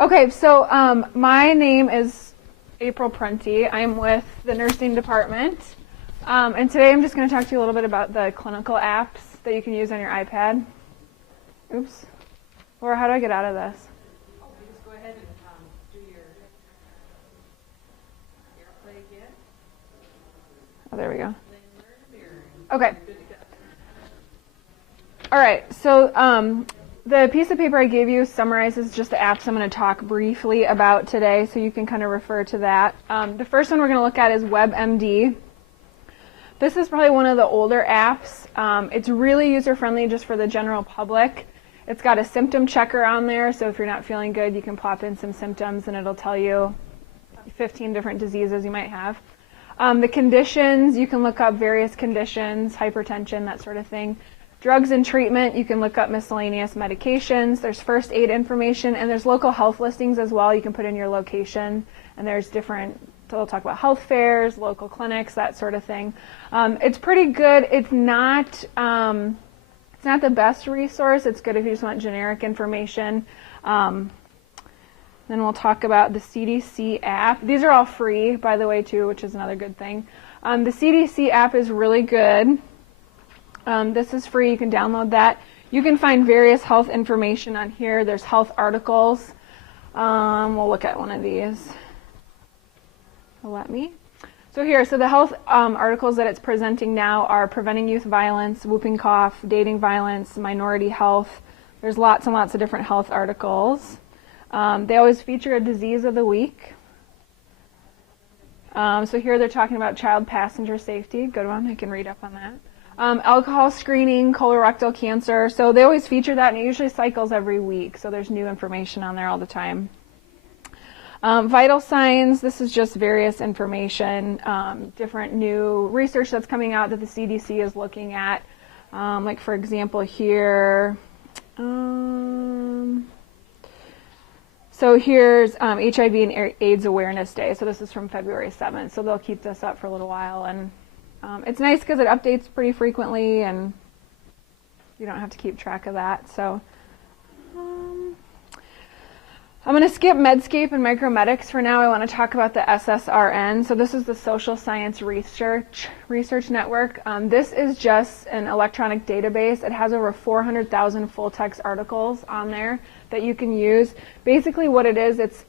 Okay, so my name is April Prunty. I'm with the nursing department. And today I'm just going to talk to you a little bit about the clinical apps that you can use on your iPad. Oops. Laura, how do I get out of this? Oh, you just go ahead and do your AirPlay again. Oh, there we go. Okay. All right, so the piece of paper I gave you summarizes just the apps I'm going to talk briefly about today, so you can kind of refer to that. The first one we're going to look at is WebMD. This is probably one of the older apps. It's really user-friendly just for the general public. It's got a symptom checker on there, so if you're not feeling good, you can plop in some symptoms and it'll tell you 15 different diseases you might have. The conditions, you can look up various conditions, hypertension, that sort of thing. Drugs and treatment, you can look up miscellaneous medications. There's first aid information, and there's local health listings as well. You can put in your location, and there's different, they'll talk about health fairs, local clinics, that sort of thing. It's pretty good. It's not the best resource. It's good if you just want generic information. Then we'll talk about the CDC app. These are all free, by the way, too, which is another good thing. The CDC app is really good. This is free. You can download that. You can find various health information on here. There's health articles. We'll look at one of these. Let me. So here, so the health articles that it's presenting now are preventing youth violence, whooping cough, dating violence, minority health. There's lots and lots of different health articles. They always feature a disease of the week. So here they're talking about child passenger safety. Good one. I can read up on that. Alcohol screening, colorectal cancer. So they always feature that, and it usually cycles every week. So there's new information on there all the time. Vital signs. This is just various information, different new research that's coming out that the CDC is looking at. Like, for example, here. So here's HIV and AIDS Awareness Day. So this is from February 7th. So they'll keep this up for a little while. And it's nice because it updates pretty frequently and you don't have to keep track of that. So I'm going to skip Medscape and Micromedics for now. I want to talk about the SSRN. So this is the Social Science Research Network. This is just an electronic database. It has over 400,000 full-text articles on there that you can use. Basically what it is, it's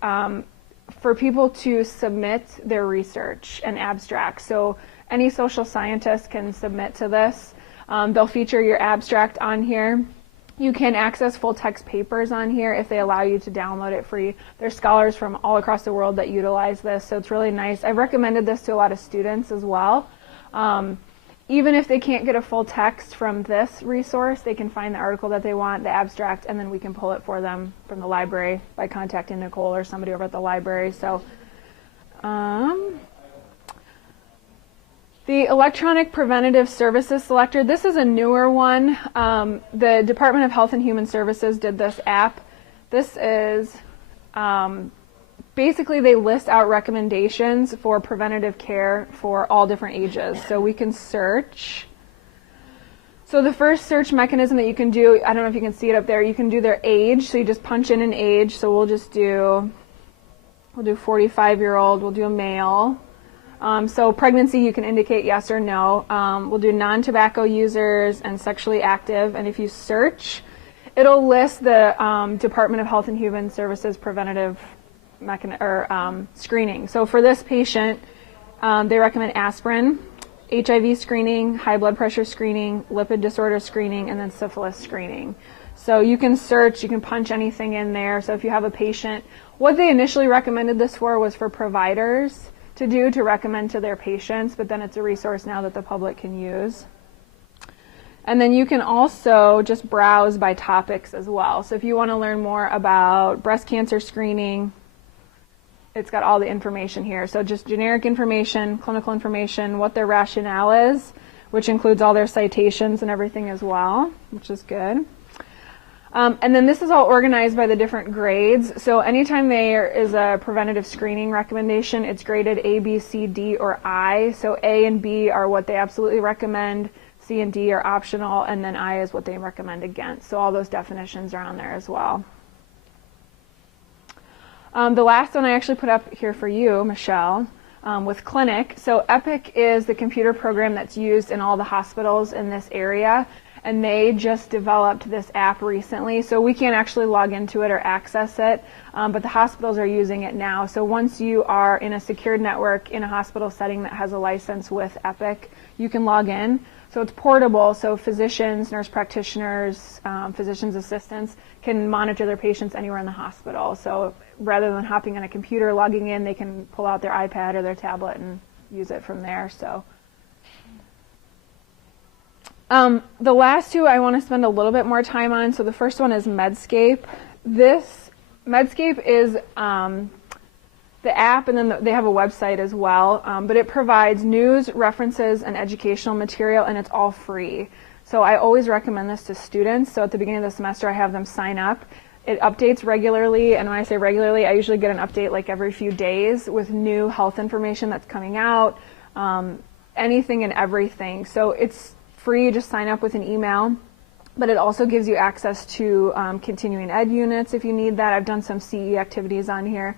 for people to submit their research and abstracts. So any social scientist can submit to this. They'll feature your abstract on here. You can access full-text papers on here if they allow you to download it free. There's scholars from all across the world that utilize this, so it's really nice. I've recommended this to a lot of students as well. Even if they can't get a full text from this resource, they can find the article that they want, the abstract, and then we can pull it for them from the library by contacting Nicole or somebody over at the library. So, the Electronic Preventative Services Selector, this is a newer one. The Department of Health and Human Services did this app. This is, basically they list out recommendations for preventative care for all different ages. So we can search. So the first search mechanism that you can do, I don't know if you can see it up there, you can do their age. So you just punch in an age. So we'll do 45-year-old, we'll do a male. So pregnancy, you can indicate yes or no. We'll do non-tobacco users and sexually active. And if you search, it'll list the Department of Health and Human Services preventative screening. So for this patient, they recommend aspirin, HIV screening, high blood pressure screening, lipid disorder screening, and then syphilis screening. So you can search, you can punch anything in there. So if you have a patient, what they initially recommended this for was for providers to recommend to their patients, but then it's a resource now that the public can use. And then you can also just browse by topics as well. So if you want to learn more about breast cancer screening, it's got all the information here. So just generic information, clinical information, what their rationale is, which includes all their citations and everything as well, which is good. And then this is all organized by the different grades. So anytime there is a preventative screening recommendation, it's graded A, B, C, D, or I. So A and B are what they absolutely recommend, C and D are optional, and then I is what they recommend against. So all those definitions are on there as well. The last one I actually put up here for you, Michelle, with Clinic. So Epic is the computer program that's used in all the hospitals in this area, and they just developed this app recently. So we can't actually log into it or access it, but the hospitals are using it now. So once you are in a secured network in a hospital setting that has a license with Epic, you can log in. So it's portable, so physicians, nurse practitioners, physicians' assistants can monitor their patients anywhere in the hospital. So rather than hopping on a computer, logging in, they can pull out their iPad or their tablet and use it from there. So the last two I want to spend a little bit more time on. So the first one is Medscape. Medscape is the app, and then they have a website as well, but it provides news, references, and educational material, and it's all free. So I always recommend this to students. So at the beginning of the semester, I have them sign up. It updates regularly, and when I say regularly, I usually get an update like every few days with new health information that's coming out, anything and everything. So it's free, just sign up with an email, but it also gives you access to continuing ed units if you need that. I've done some CE activities on here.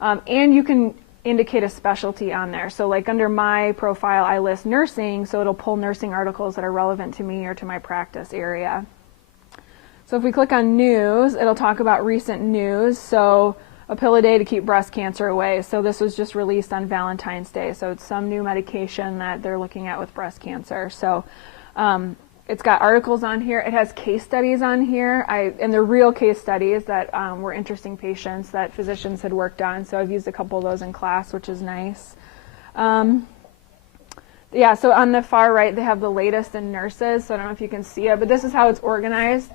And you can indicate a specialty on there. So like under my profile, I list nursing, so it'll pull nursing articles that are relevant to me or to my practice area. So if we click on news, it'll talk about recent news. So a pill a day to keep breast cancer away. So this was just released on Valentine's Day. So it's some new medication that they're looking at with breast cancer. So it's got articles on here. It has case studies on here, and they're real case studies that were interesting patients that physicians had worked on. So I've used a couple of those in class, which is nice. Yeah, so on the far right, they have the latest in nurses. So I don't know if you can see it, but this is how it's organized.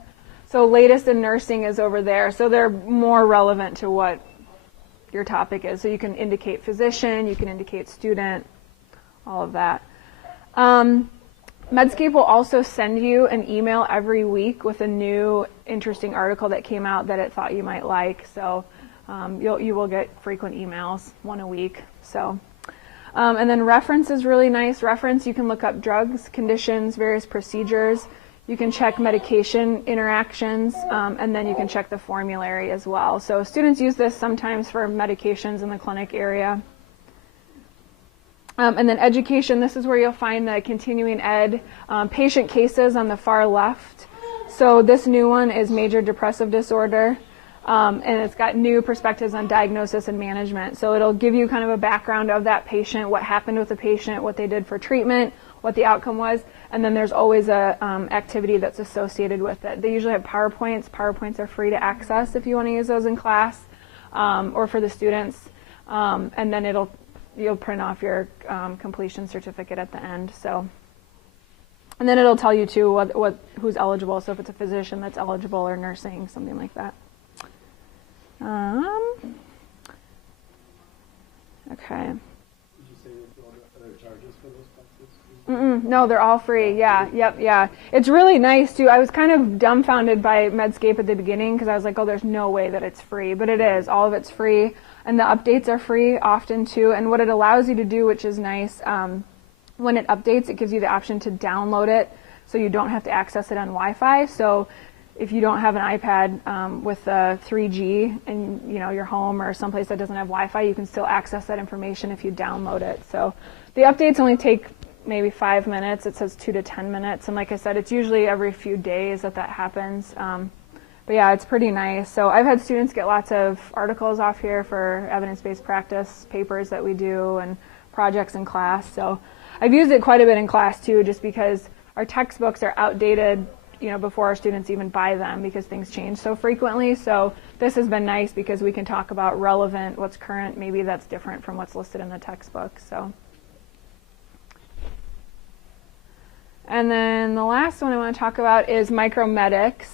So latest in nursing is over there. So they're more relevant to what your topic is. So you can indicate physician, you can indicate student, all of that. Medscape will also send you an email every week with a new interesting article that came out that it thought you might like. So you will get frequent emails, one a week. So, and then reference is really nice. Reference, you can look up drugs, conditions, various procedures. You can check medication interactions, and then you can check the formulary as well. So students use this sometimes for medications in the clinic area. And then education, this is where you'll find the continuing ed patient cases on the far left. So this new one is major depressive disorder, and it's got new perspectives on diagnosis and management. So it'll give you kind of a background of that patient, what happened with the patient, what they did for treatment, what the outcome was, and then there's always a activity that's associated with it. They usually have PowerPoints. PowerPoints are free to access if you want to use those in class or for the students, and then you'll print off your completion certificate at the end. So, and then it'll tell you too who's eligible. So if it's a physician that's eligible or nursing, something like that. Okay. Did you say there are charges for those classes? No, they're all free. Yeah, yeah. It's really nice too. I was kind of dumbfounded by Medscape at the beginning because I was like, oh, there's no way that it's free, but it is. All of it's free. And the updates are free often too. And what it allows you to do, which is nice, when it updates, it gives you the option to download it so you don't have to access it on Wi-Fi. So if you don't have an iPad with 3G in your home or someplace that doesn't have Wi-Fi, you can still access that information if you download it. So the updates only take maybe 5 minutes. It says 2 to 10 minutes. And like I said, it's usually every few days that happens. But yeah, it's pretty nice. So I've had students get lots of articles off here for evidence-based practice papers that we do and projects in class. So I've used it quite a bit in class too, just because our textbooks are outdated, before our students even buy them because things change so frequently. So this has been nice because we can talk about relevant, what's current, maybe that's different from what's listed in the textbook. So. And then the last one I want to talk about is Micromedics.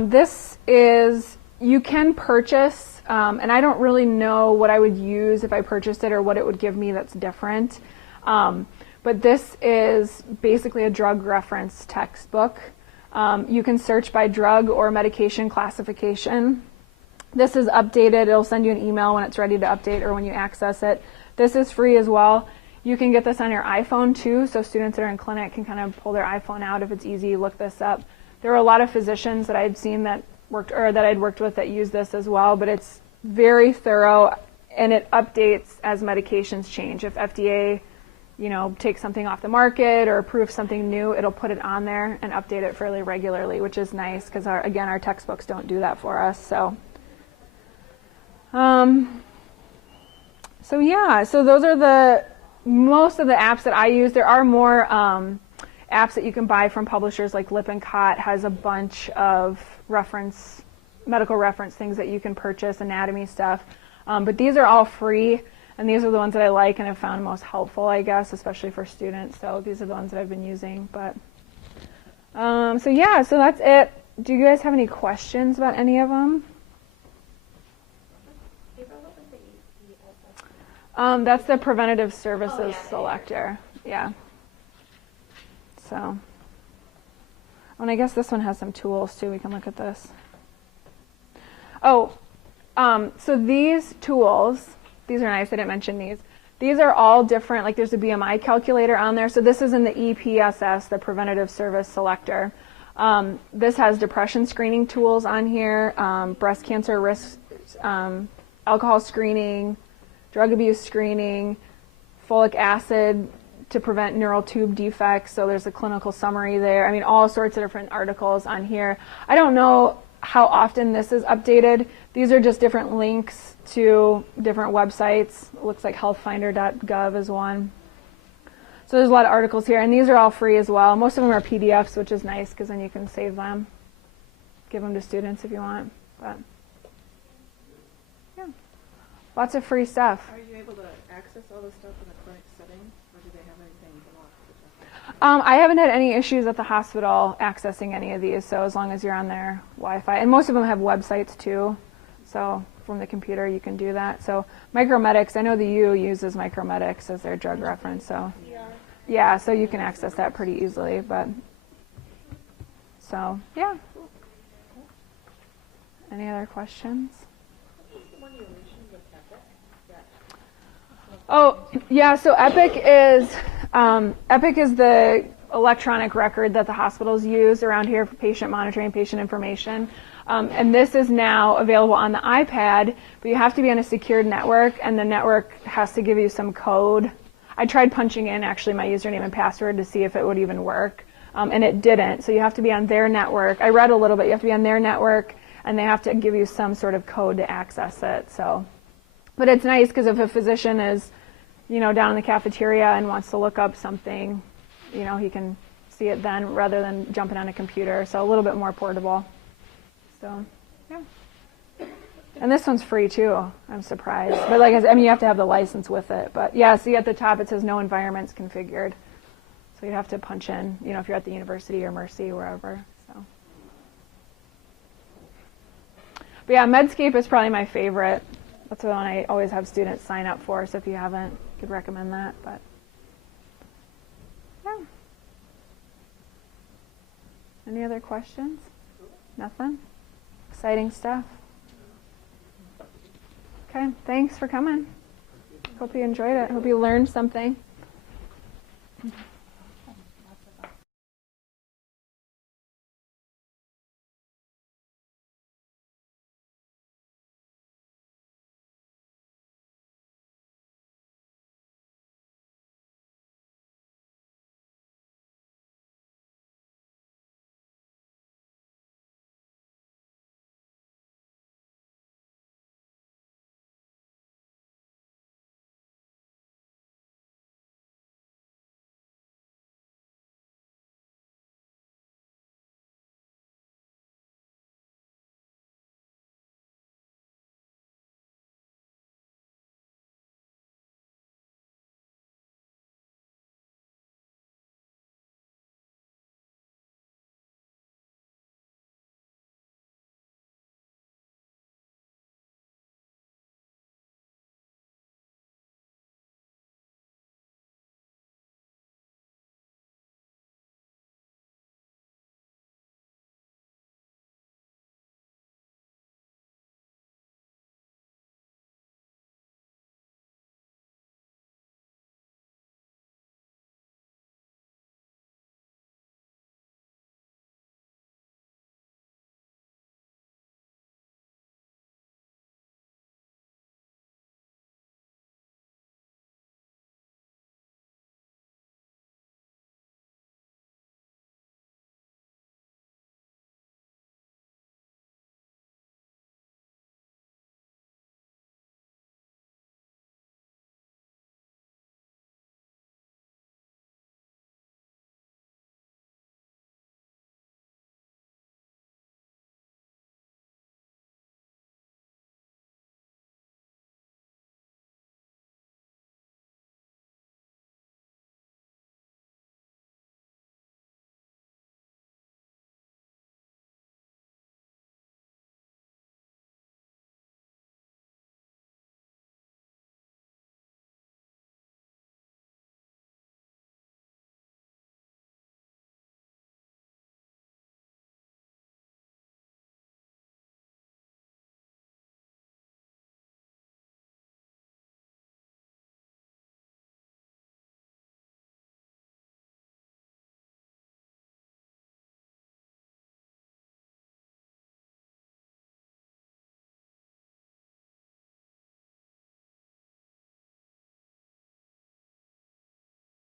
This is, you can purchase, and I don't really know what I would use if I purchased it or what it would give me that's different. But this is basically a drug reference textbook. You can search by drug or medication classification. This is updated. It'll send you an email when it's ready to update or when you access it. This is free as well. You can get this on your iPhone too, so students that are in clinic can kind of pull their iPhone out if it's easy, look this up. There were a lot of physicians that I'd seen that I'd worked with that use this as well, but it's very thorough, and it updates as medications change. If FDA, takes something off the market or approves something new, it'll put it on there and update it fairly regularly, which is nice because our textbooks don't do that for us. So those are most of the apps that I use. There are more apps that you can buy from publishers, like Lippincott has a bunch of medical reference things that you can purchase, anatomy stuff. But these are all free, and these are the ones that I like and have found most helpful, I guess, especially for students. So these are the ones that I've been using. But so that's it. Do you guys have any questions about any of them? That's the preventative services selector. Yeah. So, and I guess this one has some tools too. We can look at this. So these tools, these are nice. I didn't mention these. These are all different. Like there's a BMI calculator on there. So this is in the EPSS, the preventative service selector. This has depression screening tools on here, breast cancer risk, alcohol screening, drug abuse screening, folic acid to prevent neural tube defects. So there's a clinical summary there. I mean, all sorts of different articles on here. I don't know how often this is updated. These are just different links to different websites. It looks like healthfinder.gov is one. So there's a lot of articles here, and these are all free as well. Most of them are PDFs, which is nice because then you can save them, give them to students if you want. But yeah, lots of free stuff. Are you able to access all this stuff in a clinic setting, or do they have anything blocked? I haven't had any issues at the hospital accessing any of these, so as long as you're on their Wi-Fi. And most of them have websites too, so from the computer you can do that. So Micromedics, I know the U uses Micromedics as their drug reference, so yeah, so you can access that pretty easily. But so yeah. Any other questions? Oh yeah, so Epic is the electronic record that the hospitals use around here for patient monitoring, patient information. And this is now available on the iPad, but you have to be on a secured network, and the network has to give you some code. I tried punching in actually my username and password to see if it would even work, and it didn't. So you have to be on their network. I read a little bit. You have to be on their network, and they have to give you some sort of code to access it. So, but it's nice because if a physician is, down in the cafeteria and wants to look up something, he can see it then rather than jumping on a computer. So a little bit more portable. So, yeah. And this one's free too. I'm surprised. But like I said, you have to have the license with it. But yeah, see at the top it says no environments configured. So you have to punch in, if you're at the university or Mercy, wherever. So. But yeah, Medscape is probably my favorite. That's the one I always have students sign up for. So if you haven't, I could recommend that. But yeah. Any other questions? Nothing? Exciting stuff. Okay, thanks for coming. Hope you enjoyed it. Hope you learned something.